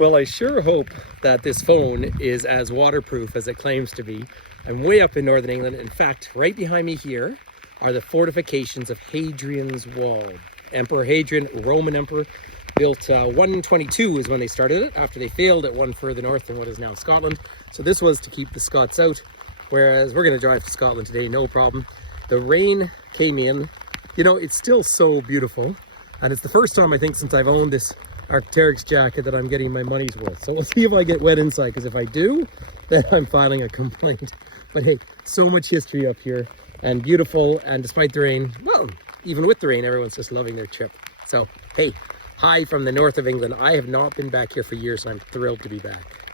Well, I sure hope that this phone is as waterproof as it claims to be. I'm way up in northern England. In fact, right behind me here are the fortifications of Hadrian's Wall. Emperor Hadrian, Roman emperor, built 122 is when they started it, after they failed at one further north in what is now Scotland. So this was to keep the Scots out, whereas we're going to drive to Scotland today, no problem. The rain came in. You know, it's still so beautiful, and it's the first time I think since I've owned this Arc'teryx jacket that I'm getting my money's worth. So we'll see if I get wet inside, because if I do, then I'm filing a complaint. But hey, so much history up here, and beautiful, and despite the rain, well, even with the rain, everyone's just loving their trip. So hey, hi from the north of England. I have not been back here for years, and I'm thrilled to be back.